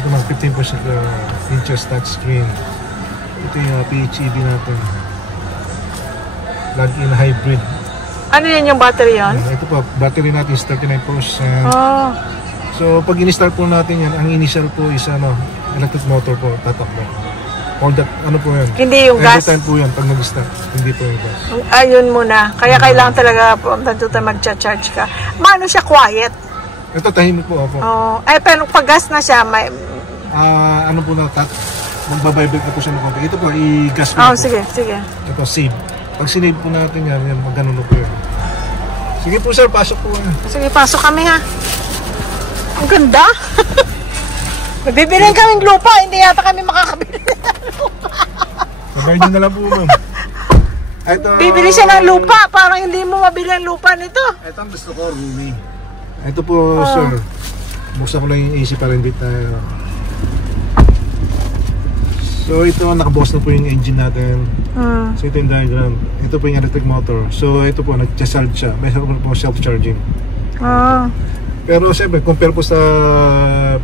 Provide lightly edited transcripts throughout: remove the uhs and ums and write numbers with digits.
Ito mga 15% inches touchscreen. Ito yung PHEV natin. Plug-in hybrid. Ano yun yung battery yun? Ito po, battery natin is 39%. Oh. So, pag in-start po natin yan, ang initial po is electric motor po, tatakbo. All that, ano po yan? Hindi yung gas? Every time po yan, pag nag-start, hindi po yung gas. Ayun muna. Kaya kailangan talaga po, mag-charge ka. Maano siya quiet? Ito, tahimik po ako. Oh. Pero pag gas na siya, may... ano po na, magbabibrate na po siya ng konti. Ito po, i-gas po. Oh, sige, sige. Ito, save. Pag sinave po natin yan, magganun po yan. Sige po sir, pasok po yan. Sige, pasok kami ha. Ang ganda. Magbibiling kaming lupa, hindi yata kami makakabili ng lupa. Sabay nyo na lang po ma'am. Bibili siya ng lupa, parang hindi mo mabili ang lupa nito. Ito ang gusto ko, roomy. Ito po sir, buksan ko lang yung AC para hindi tayo. So ito, nakabukas na po yung engine natin. So ito yung diagram. Ito po yung electric motor. So ito po, nag-charge siya. May po self-charging. Pero siyempre, compare po sa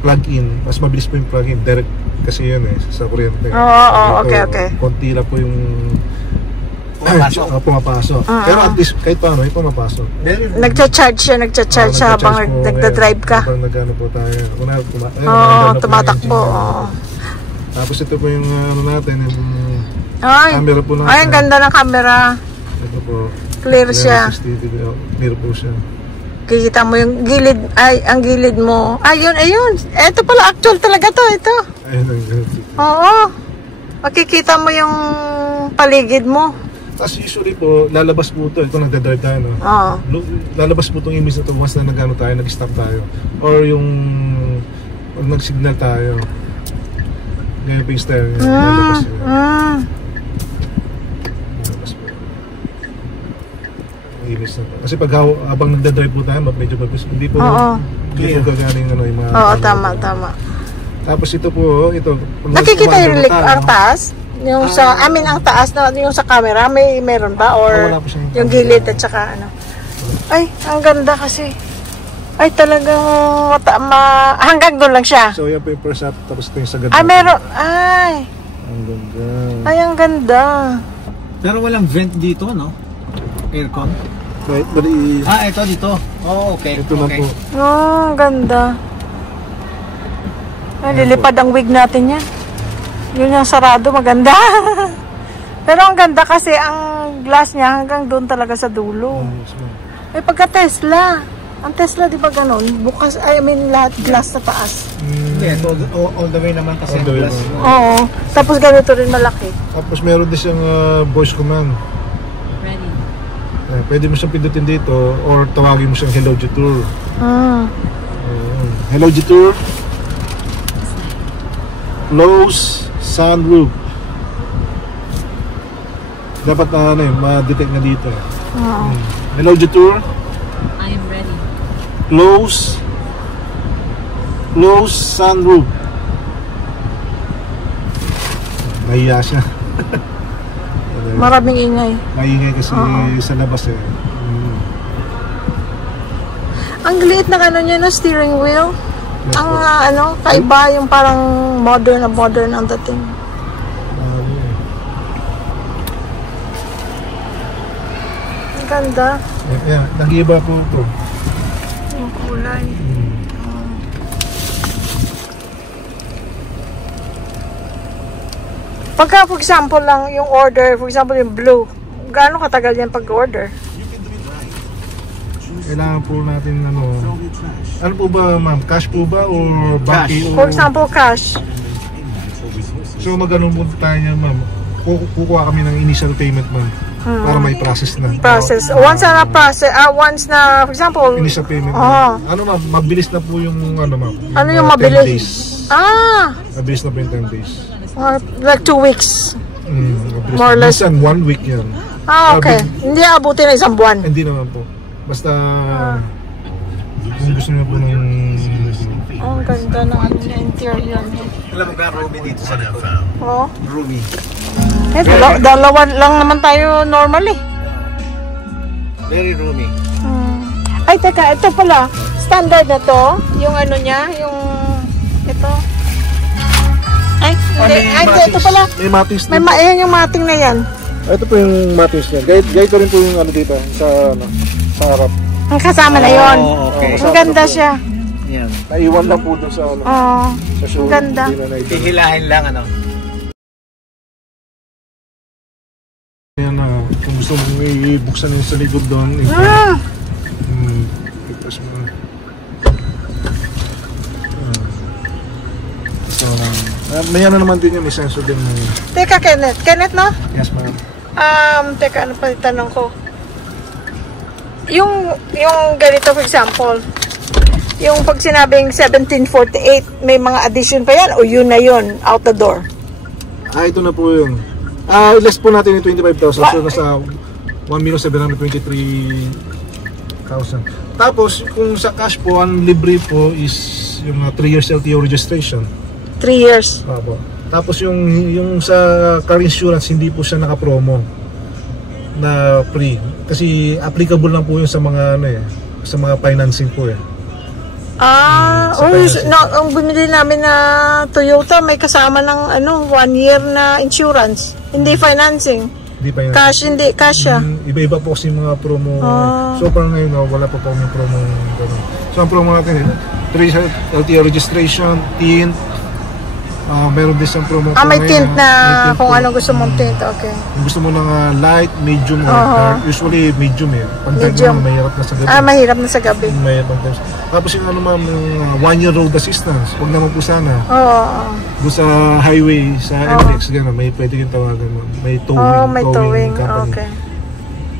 plug-in, mas mabilis po yung plug-in. Direct kasi yun sa kuryente. Okay. Konti lang po yung pumapasok. Pero at least, kahit paano, pumapasok. Nagcha-charge siya habang nagda-drive ka. Habang nag-ano po tayo. Tumatakbo. Tapos ito po yung natin, yung camera po natin. Ay, ang ganda ng camera. Ito po. Clear siya. Clear po siya. Kikita mo yung gilid, ang gilid mo. Ayun. Ito pala, actual talaga to, ito. Ayun ang gilid. Oo. Makikita mo yung paligid mo. Tapos usually po, lalabas po ito. Ito nagdadrive tayo, no? Oo. Lalabas po itong image na ito once na nag-stop tayo. Or yung pag nag-signal tayo. Ganyan po yung style niya. Lalabas niya. Lalabas po. Image na po. Kasi pag habang nagdadrive po tayo, medyo mabis. Hindi po gagaling yung mga... Oo, tama. Tapos ito po, ito. Nakikita yung ang taas? Yung sa, ang taas na, yung sa camera, meron ba? Or yung gilid at saka ano? Ay, ang ganda kasi. Ay, talagang hanggang doon lang siya. So, yan po yung first up, tapos ito yung sagad. Meron. Ay. Ang ganda. Ay, ang ganda. Pero walang vent dito, no? Aircon? Right, but ito dito. Oh, okay. Ito lang po. Oh, ang ganda. Ay, lilipad ang wig natin yan. Yun yung sarado, maganda. Pero ang ganda kasi ang glass niya hanggang doon talaga sa dulo. Ay, pagka Tesla. Ang Tesla, di ba ganon? Bukas, lahat glass sa taas. Yeah, all the way naman kasi ang glass. Oo. Tapos ganito rin malaki. Tapos meron din siyang voice command. Ready. Pwede mo siyang pindutin dito or tawagin mo siyang Hello Jetour. Hello Jetour. Close sunroof. Dapat ma-detect na dito. Hello Jetour. I am ready. Close sunroof. Nahiya siya. Maraming ingay. Maingay kasi sa labas Ang liit na ano niya, no, steering wheel. Ang kaiba yung parang modern ang dating. Ang ganda. Nag-iba po ito. Yung kulay. Pagka, for example lang, yung order, for example yung blue, gaano katagal yan pag-order? Kailangan po natin ano po ba ma'am? Cash po ba or banki? For example, cash. So mag-ano po tayo niya ma'am? Kukuha kami ng initial payment ma'am para may process na. Once na for example, initial payment ma'am, mabilis na po yung ma'am. Ano yung mabilis? Mabilis na po yung 10 days. Like 2 weeks. More or less. Minsan 1 week yan. Okay. Hindi abutin na isang buwan. Hindi naman po. Basta kung gusto niyo po ng ang ganda ng interior niya. Alam mo ba, roomy dito sa likod? Oo. Roomy. Dalawa lang naman tayo normally. Very roomy. Ay, teka, ito pala. Standard na to. Yung ano niya, yung ito. Ay, hindi. Ay, hindi. Ito pala. May matings May dito. ayan yung mating na yan. Ito po yung matings niya. Gayto rin po yung ano dito sa harap. Ang kasama na yon. Okay. Ang ganda siya. Yan. Naiwan lang po doon sa ano. Oo. Sa showroom. Ang ganda. Hindi na naidala. Hihilahin lang ano. Yan na, kung gusto mong ibuksan yung sa likod doon. Ipos mo. So, may ano naman din yung may sensor din. Teka, Kenneth. Kenneth, no? Yes, ma'am. Teka, ano pa yung tanong ko? Yung ganito, for example, yung pag sinabing 1748, may mga addition pa yan o yun na yun, out the door? Ito na po yun. Less po natin yung 25,000. So, nasa 1,723,000. Tapos, kung sa cash po, ang libre po is yung 3 years LTO registration. 3 years. Opo. Tapos yung sa car insurance, hindi po siya naka-promo na free. Kasi applicable lang po yun sa mga ano sa mga financing po Ang bumili namin na Toyota, may kasama ng 1 year na insurance. Hindi financing. Hindi pa yun. Cash, hindi. Cash siya. Iba-iba po kasi mga promo. So parang ngayon, wala pa po yung promo. So ang promo natin, 3 LTO registration, tint. Meron din siyang promo. May tint na kung ano gusto mong tint. Okay. Kung gusto mo ng light, medium, or dark. Usually medium Pag medium. Mahirap na sa gabi. Mahirap na sa gabi. Tapos yung ma'am, yung 1-year road assistance. Huwag naman po sana. Doon sa highway, sa NLEX, gano'n, may pwede yung tawagan mo. May towing. May towing. Company. Okay.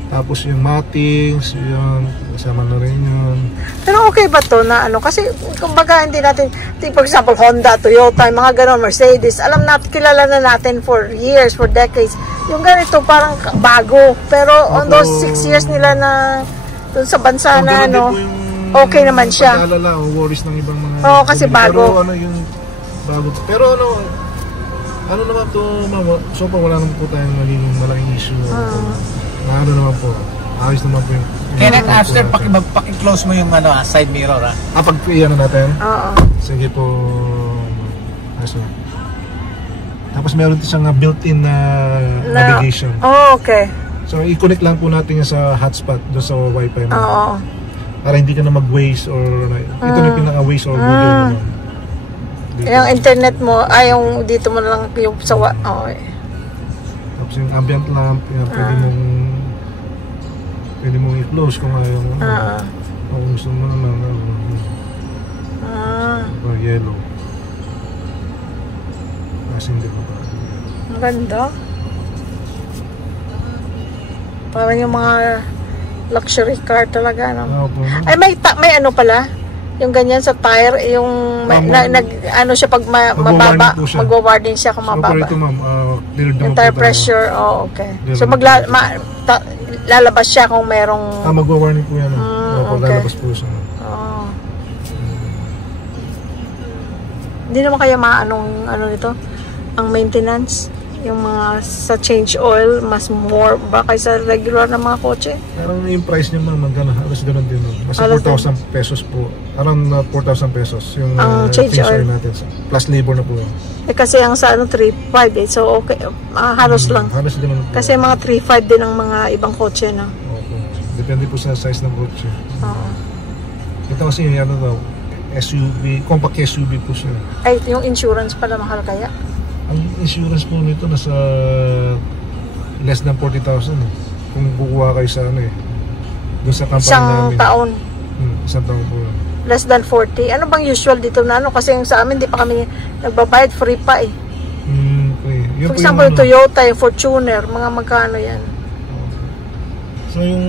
Tapos yung matings, yun, kasama na rin yun. Pero okay ba to na kasi kumbaga hindi natin, for example, Honda, Toyota, mga ganon, Mercedes, alam natin, kilala na natin for years, for decades. Yung ganito parang bago, pero on those 6 years nila na dun sa bansa na okay naman siya. Pag-alala o worries ng ibang mga... kasi bago. Pero yung bago. Pero ano naman to, mama, so pa wala naman po tayong malaking issue. Ano naman po, ayos naman po yung... Kenneth, after paki-close mo yung side mirror pag iyan natin? Oo. Sige po. Ayos na. Tapos meron din siyang built-in navigation. Okay. So i-connect lang po natin yan sa hotspot doon sa wifi mo. Oo. Para hindi ka na mag-Waze or... Ito na yung pinaka-Waze or Google naman. Yung internet mo, yung dito mo lang yung sa... Okay. Tapos yung ambient lamp, pwede mong i-close kung ayaw mo. Kung gusto mo naman. Or yellow. Kasi hindi ko pa. Ang ganda. Parang yung mga luxury car talaga. Ay, may ano pala? Yung ganyan sa tire, yung siya pag mababa, magwa-warning siya kung mababa. So, ito ma'am, yung tire pressure, okay. So, lalabas siya kung merong... magwa-warning po yan. Okay. Lalabas po siya. Hindi naman kaya nito, ang maintenance, yung mga sa change oil, mas more ba kaysa regular na mga kotse? Parang yung price niya ma'am, halos ganun din. Mas 4,000 pesos po. Around 4,000 pesos yung change oil natin. Plus labor na po. Kasi ang sa 3.5 so okay, halos lang. Halos ganun po. Kasi mga 3.5 din ang mga ibang kotse na. Okay. Depende po sa size ng kotse. Ito kasi SUV, compact SUV po siya. Ay, yung insurance pala mahal kaya? Ang insurance po nito nasa less than 40,000 kung kukuha kayo sa doon sa company namin. Isang taon? Isang taon po. Less than 40? Ano bang usual dito na kasi yung sa amin di pa kami nagbabayad, free pa Okay. For example, Toyota, yung Fortuner, mga magkano yan? So yung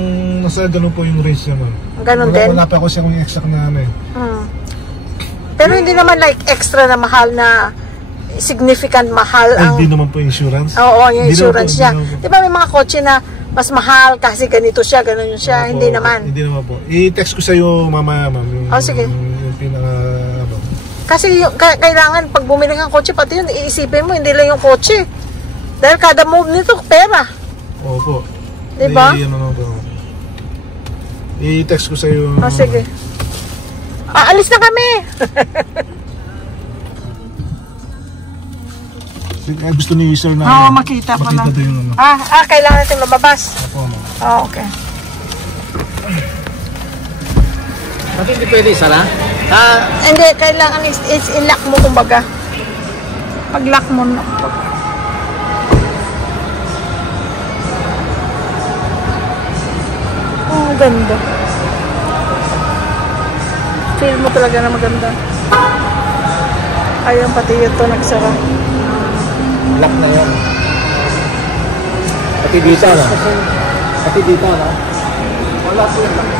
nasa ganun po yung range naman. Ganun din? Wala pa ako siya kung exact na Pero hindi naman like extra na mahal na significant mahal ang... Hindi naman po insurance? Oo, yung insurance niya. Di ba may mga kotse na mas mahal kasi ganito siya, ganun siya. Hindi naman. Hindi naman po. I-text ko sa iyo mamaya, ma'am. Sige. Yung pinaka... Kasi kailangan pag bumili ng kotse, pati yun, iisipin mo, hindi lang yung kotse. Dahil kada move nito, pera. Opo. Di ba? I-text ko sa iyo. Sige. Alis na kami! Gusto ni sir na Oo, makita pala. makita doon yung ano. Kailangan natin lumabas. Opo, ma'am. Okay. Bakit hindi pwede isara? Hindi, kailangan i-lock mo kumbaga. Pag-lock mo na. Oh, ganda. Feel mo talaga na maganda. Ayun, pati ito nagsara. Lock na yan. Pati dito, no? Pati dito, no? Wala po yun lang.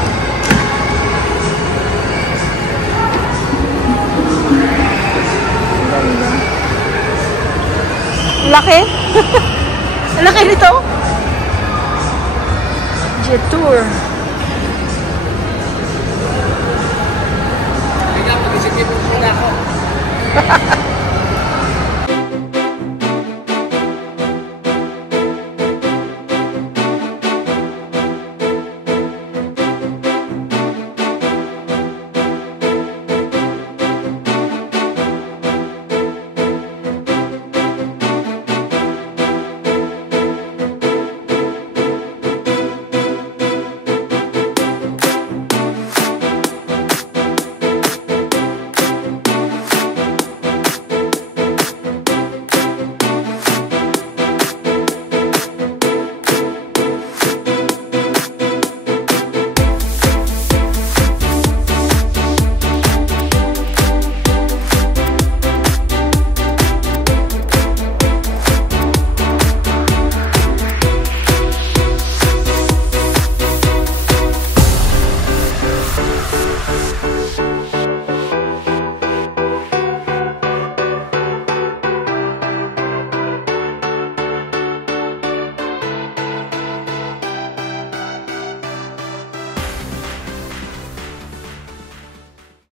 Laki? Laki nito? Jet Tour.